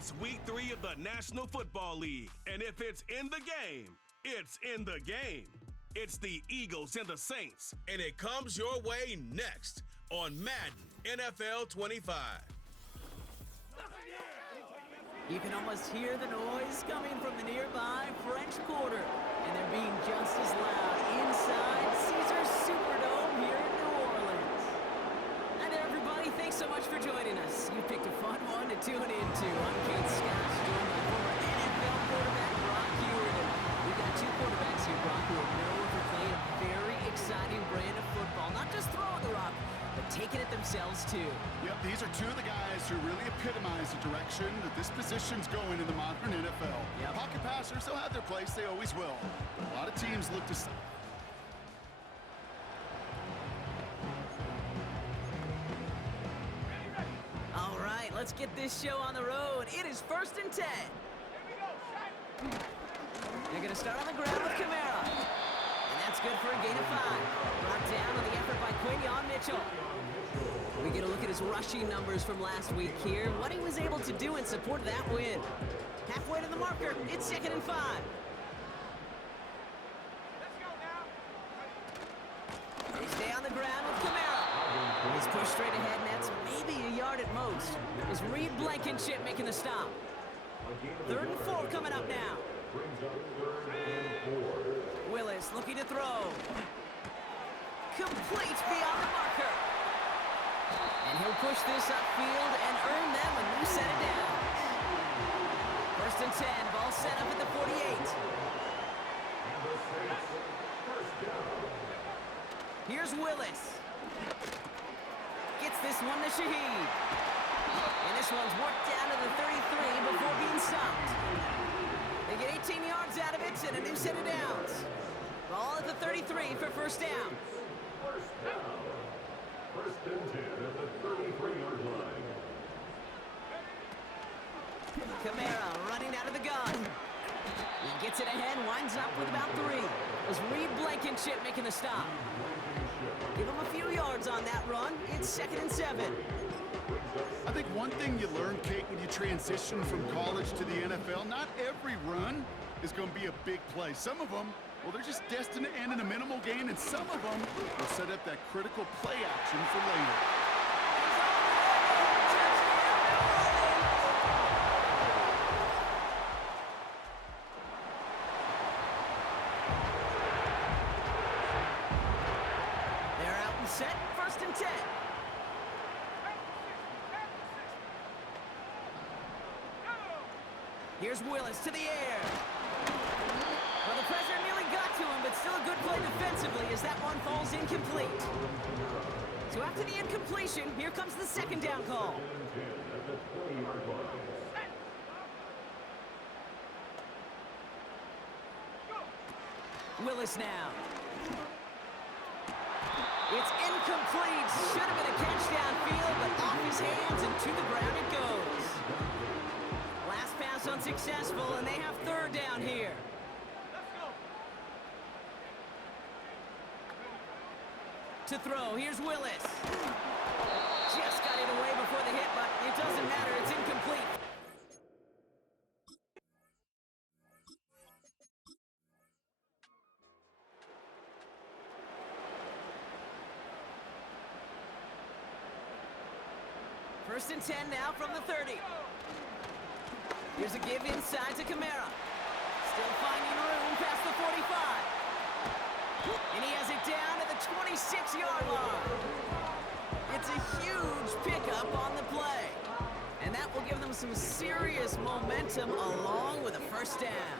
It's week 3 of the National Football League, and if it's in the game, it's in the game. It's the Eagles and the Saints, and it comes your way next on Madden NFL 25. You can almost hear the noise coming from the nearby French Quarter, and they're being just as loud inside Caesars Superdome here in New Orleans. Hi there, everybody. Thanks so much for joining us. You picked a fun one to tune into. I'm Kate Scott, joined by former NFL quarterback Brock Hewitt. We've got two quarterbacks here, Brock, who are known for playing a very exciting brand of football. Not just throwing the rock, but taking it themselves, too. Yep, these are two of the guys who really epitomize the direction that this position's going in the modern NFL. Yep. Pocket passers, they'll have their place. They always will. But a lot of teams look to... All right, let's get this show on the road. It is 1st and 10. They're going to start on the ground with Kamara. And that's good for a gain of 5. Brought down on the effort by Quinyon Mitchell. We get a look at his rushing numbers from last week here. What he was able to do in support of that win. Halfway to the marker. It's 2nd and 5. They stay on the ground with Kamara. He's pushed straight ahead, and that's maybe a yard at most. It was Reed Blankenship making the stop. 3rd and 4 coming up now. Willis looking to throw. Complete beyond the marker. And he'll push this upfield and earn them a new set of downs. 1st and 10, ball set up at the 48. Here's Willis. Gets this one to Shaheed. And this one's worked down to the 33 before being stopped. They get 18 yards out of it and a new set of downs. Ball at the 33 for 1st down. First down. 1st and 10 at the 33-yard line. Kamara running out of the gun. He gets it ahead, winds up with about 3. It was Reed Blankenship making the stop. Give him a few yards on that run. It's 2nd and 7. I think one thing you learn, Kate, when you transition from college to the NFL, not every run is going to be a big play. Some of them, well, they're just destined to end in a minimal gain, and some of them will set up that critical play action for later. They're out and set, 1st and 10. Here's Willis to the air. Well, the pressure nearly got to him, but still a good play defensively as that one falls incomplete. So after the incompletion, here comes the 2nd down call. Willis now. It's incomplete. Should have been a catch downfield, but off his hands and to the ground it goes. Last pass unsuccessful, and they have 3rd down here. To throw, here's Willis. Just got it away before the hit, but it doesn't matter. It's incomplete. First and 10 now from the 30. Here's a give inside to Kamara. Still finding room past the 45. And he has it down at the 26-yard line. It's a huge pickup on the play. And that will give them some serious momentum along with a 1st down.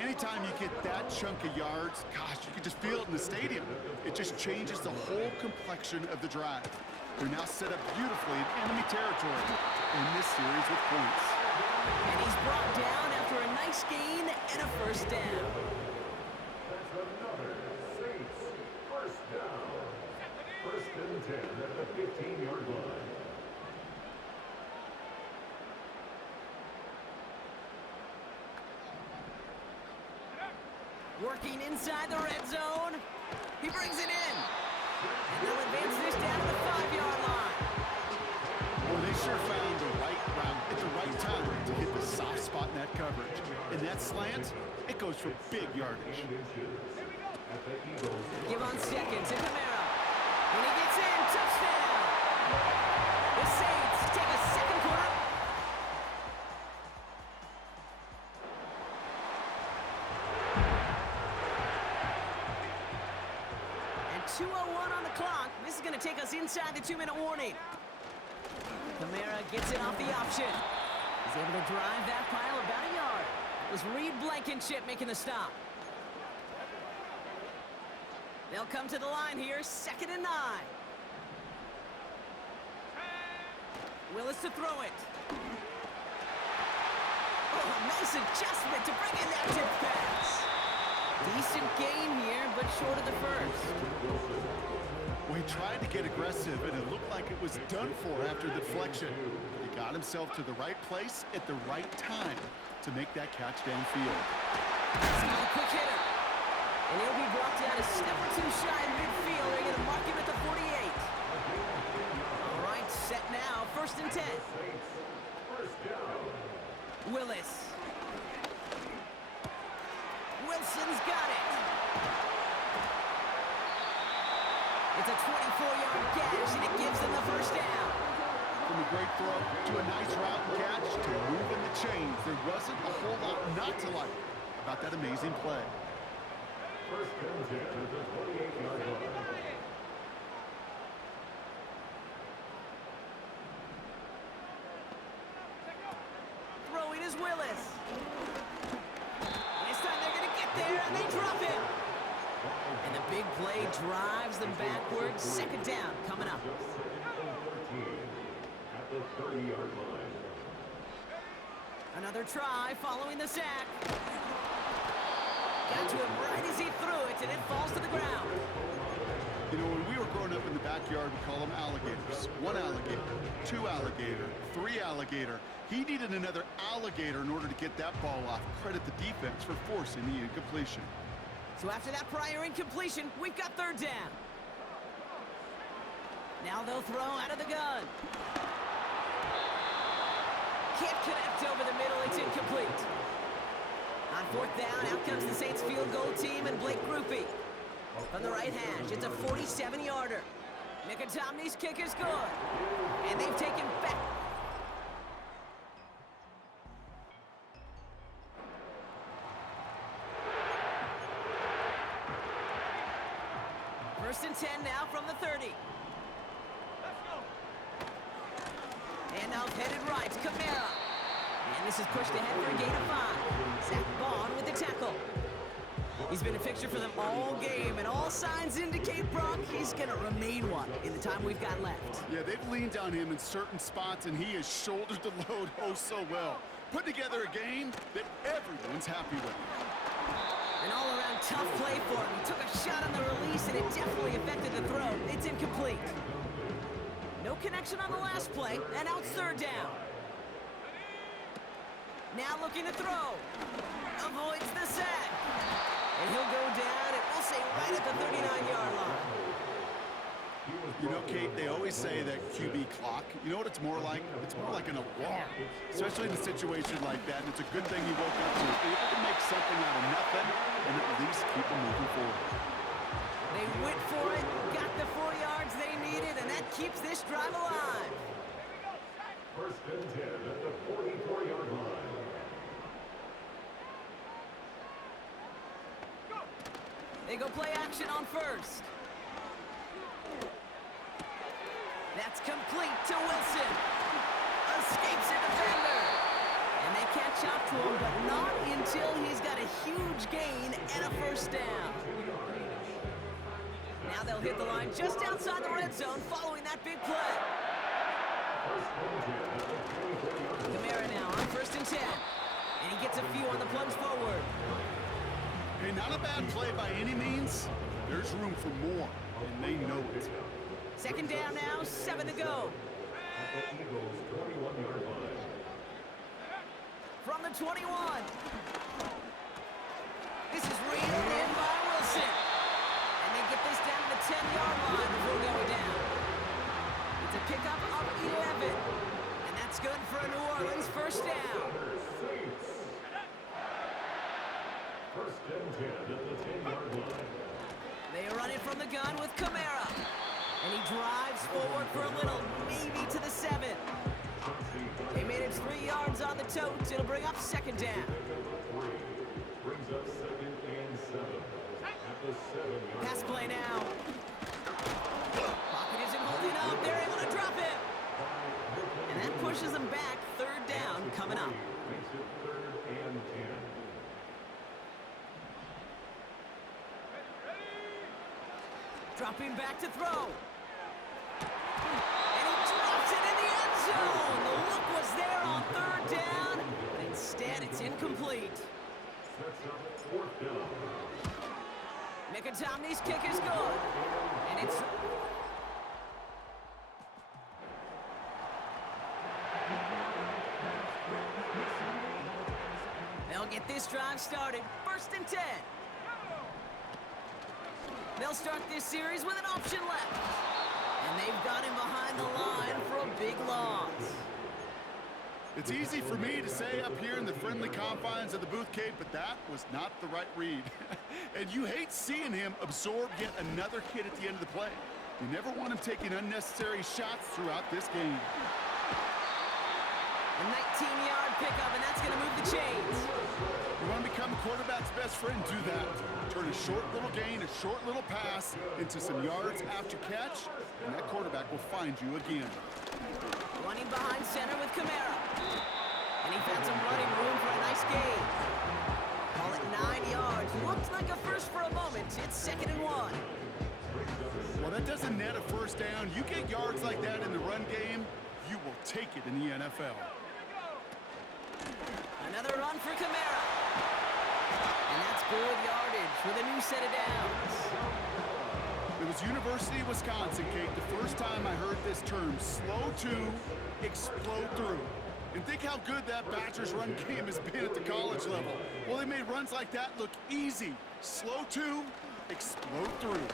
Anytime you get that chunk of yards, gosh, you can just feel it in the stadium. It just changes the whole complexion of the drive. They're now set up beautifully in enemy territory in this series with points. And he's brought down after a nice gain and a 1st down. That's another Saints 1st down. 1st and 10 at the 15-yard line. Working inside the red zone. He brings it in. And they'll advance this down to the 5-yard line. Well, they sure found the right route at the that slant, it goes for big yardage. Give on second to Kamara. And he gets in. Touchdown. The Saints take a second quarter. And 2:01 on the clock. This is going to take us inside the 2-minute warning. Kamara gets it off the option. He's able to drive that pile about a yard. It was Reed Blankenship making the stop. They'll come to the line here, 2nd and 9. Willis to throw it. Oh, nice adjustment to bring in that tip pass. Decent gain here, but short of the first. Well, he tried to get aggressive, and it looked like it was done for after the deflection. He got himself to the right place at the right time to make that catch downfield. That's not a quick hitter. And he'll be brought down a step or two shy in midfield. They're going to mark him at the 48. All right, set now. 1st and 10. Willis. Wilson's got it. It's a 24-yard catch, and it gives them the first down. From a great throw to a nice route and catch to moving the chains, there wasn't a whole lot not to like about that amazing play. 1st and 10 at the 28-yard line. Throwing is Willis. This time they're going to get there, and they drop him. And the big play drives them backwards. 2nd down coming up. At the 30-yard line. Another try following the sack. Got to him right as he threw it, and it falls to the ground. You know, when we were growing up in the backyard, we call them alligators. 1 alligator, 2 alligator, 3 alligator. He needed another alligator in order to get that ball off. Credit the defense for forcing the incompletion. So after that prior incompletion, we've got 3rd down. Now they'll throw out of the gun. Can't connect over the middle. It's incomplete. On 4th down, out comes the Saints field goal team and Blake Grupe. From the right hash, it's a 47-yarder. Mickey kick is good. And they've taken back. First and 10 now from the 30. And now headed right, Kamara. And this is pushed ahead for a gain of 5. Zach Bond with the tackle. He's been a fixture for them all game, and all signs indicate, Brock, he's going to remain one in the time we've got left. Yeah, they've leaned on him in certain spots, and he has shouldered the load oh so well. Put together a game that everyone's happy with. An all-around tough play for him. He took a shot on the release, and it definitely affected the throw. It's incomplete. No connection on the last play, and now it's 3rd down. Now looking to throw. Avoids the sack. And he'll go down, and we'll say right at the 39-yard line. You know, Kate, they always say that QB clock. You know what it's more like? It's more like an alarm, especially in a situation like that. And it's a good thing he woke up to it. Able to make something out of nothing and at least keep him moving forward. They went for it, got the 4 yards they needed, and that keeps this drive alive. 1st and 10 at the 44-yard line. They go play action on 1st. That's complete to Wilson. Escapes a defender. And they catch up to him, but not until he's got a huge gain and a 1st down. Now they'll hit the line just outside the red zone following that big play. Kamara now on 1st and 10. And he gets a few on the plunge forward. Hey, not a bad play by any means. There's room for more, and they know it. 2nd down now, 7 to go. From the 21. This is reeled in by Wilson. And they get this down to the 10-yard line before going down. It's a pickup of 11. And that's good for a New Orleans 1st down. First and 10 at the 10-yard line. They run it from the gun with Kamara. And he drives forward for a little, maybe to the 7. They made it 3 yards on the totes. It'll bring up second down. Brings up second and 7. At the 7-yard Pass play now. Pocket isn't holding up. They're able to drop it. And that pushes them back. Third down coming up. Makes it 3rd and 10. Dropping back to throw. And he drops it in the end zone. The look was there on third down, but instead it's incomplete. Sets up 4th down. Mikatomny's kick is good. And it's... They'll get this drive started. 1st and 10. They'll start this series with an option left. And they've got him behind the line for a big loss. It's easy for me to say up here in the friendly confines of the booth, Kate, but that was not the right read. And you hate seeing him absorb yet another hit at the end of the play. You never want him taking unnecessary shots throughout this game. A 19-yard pickup, and that's going to move the chains. You want to become a quarterback's best friend, do that. Turn a short little gain, a short little pass into some yards after catch, and that quarterback will find you again. Running behind center with Kamara. And he found some running room for a nice gain. Call it 9 yards. Looked like a first for a moment. It's 2nd and 1. Well, that doesn't net a first down. You get yards like that in the run game, you will take it in the NFL. Another run for Kamara. And that's good yardage with a new set of downs. It was University of Wisconsin, Kate, the first time I heard this term, slow to explode through. And think how good that Badgers run game has been at the college level. Well, they made runs like that look easy. Slow to explode through.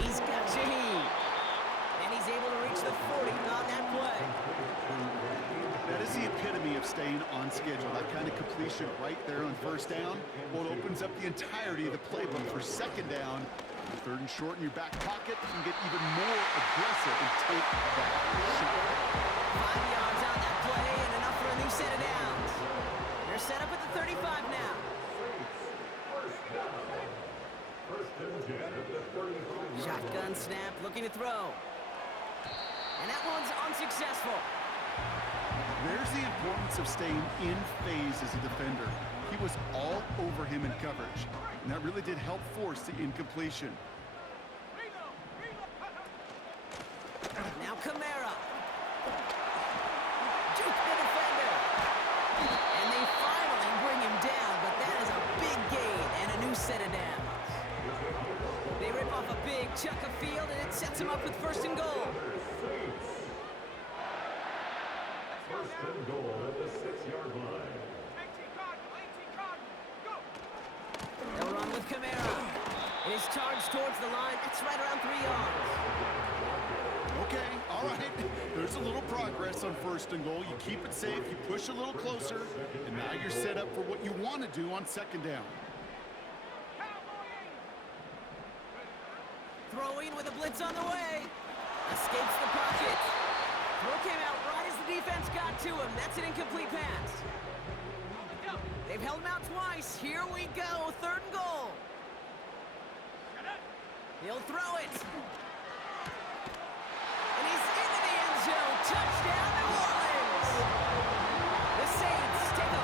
He's got Shaheed. And he's able to reach the 40 on that play. That is the epitome of staying on schedule. That kind of completion right there on first down. Well, it opens up the entirety of the playbook for second down. 3rd and short in your back pocket, you can get even more aggressive and take that shot. 5 yards on that play and enough for a new set of downs. They're set up at the 35 now. First down. 1st and 10 at the 35. Shotgun snap, looking to throw. And that one's unsuccessful. There's the importance of staying in phase as a defender. He was all over him in coverage, and that really did help force the incompletion. Now Kamara. Juke the defender. And they finally bring him down, but that is a big gain and a new set of downs. They rip off a big chunk of field, and it sets him up with 1st and goal. 1st and goal at the 6-yard line. They'll run with Kamara. It is charged towards the line. That's right around 3 yards. Okay, all right. There's a little progress on 1st and goal. You keep it safe, you push a little closer, and now you're set up for what you want to do on 2nd down. Throwing with a blitz on the way. Escapes the pocket. Throw came out right as the defense got to him. That's an incomplete pass. They've held him out twice. Here we go. 3rd and goal. He'll throw it. And he's into the end zone. Touchdown, New Orleans. The Saints take a...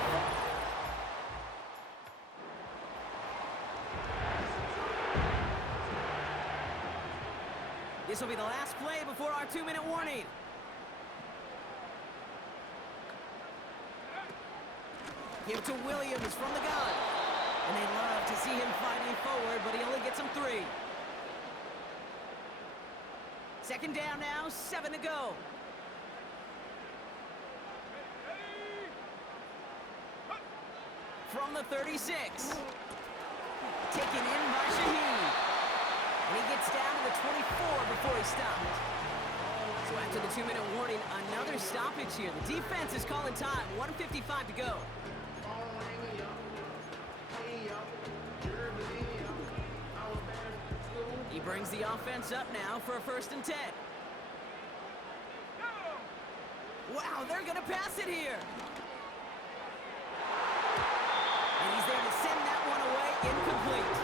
This will be the last play before our 2-minute warning. Give to Williams from the gun. And they love to see him fighting forward, but he only gets them 3. 2nd down now, 7 to go. From the 36. Taken in by Shaheed. And he gets down to the 24 before he stopped. So after the 2-minute warning, another stoppage here. The defense is calling time. 1:55 to go. He brings the offense up now for a 1st and 10. Wow, they're going to pass it here. And he's there to send that one away, incomplete.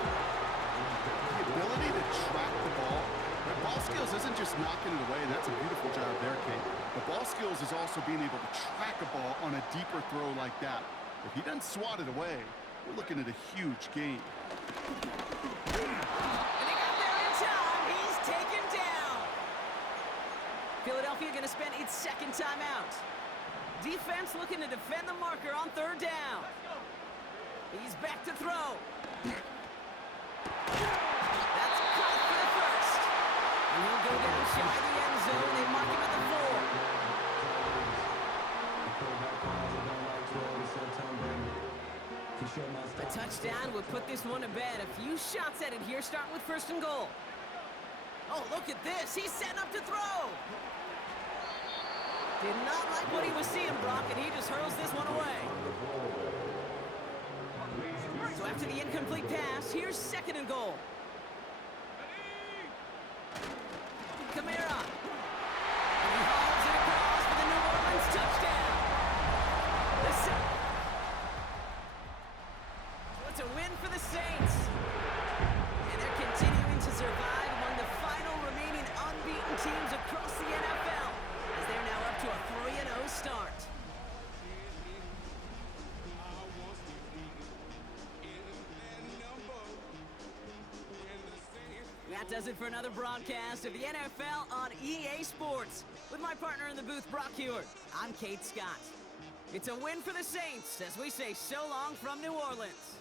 The ability to track the ball. But ball skills isn't just knocking it away, and that's a beautiful job there, Kate. The ball skills is also being able to track a ball on a deeper throw like that. If he doesn't swat it away, we're looking at a huge gain. Taken down. Philadelphia going to spend its 2nd timeout. Defense looking to defend the marker on 3rd down. He's back to throw. That's caught for the 1st. And he'll go down shy of the end zone. They mark him at the 4. A touchdown would put this one to bed. A few shots at it here, starting with 1st and goal. Oh, look at this. He's setting up to throw. Did not like what he was seeing, Brock, and he just hurls this one away. So after the incomplete pass, here's 2nd and goal. Kamara. And he hauls it across for the New Orleans touchdown. So it's a win for the Saints. And they're continuing to survive among the final remaining unbeaten teams across the NFL, as they're now up to a 3-0 start. That does it for another broadcast of the NFL on EA Sports. With my partner in the booth, Brock Hewitt, I'm Kate Scott. It's a win for the Saints as we say so long from New Orleans.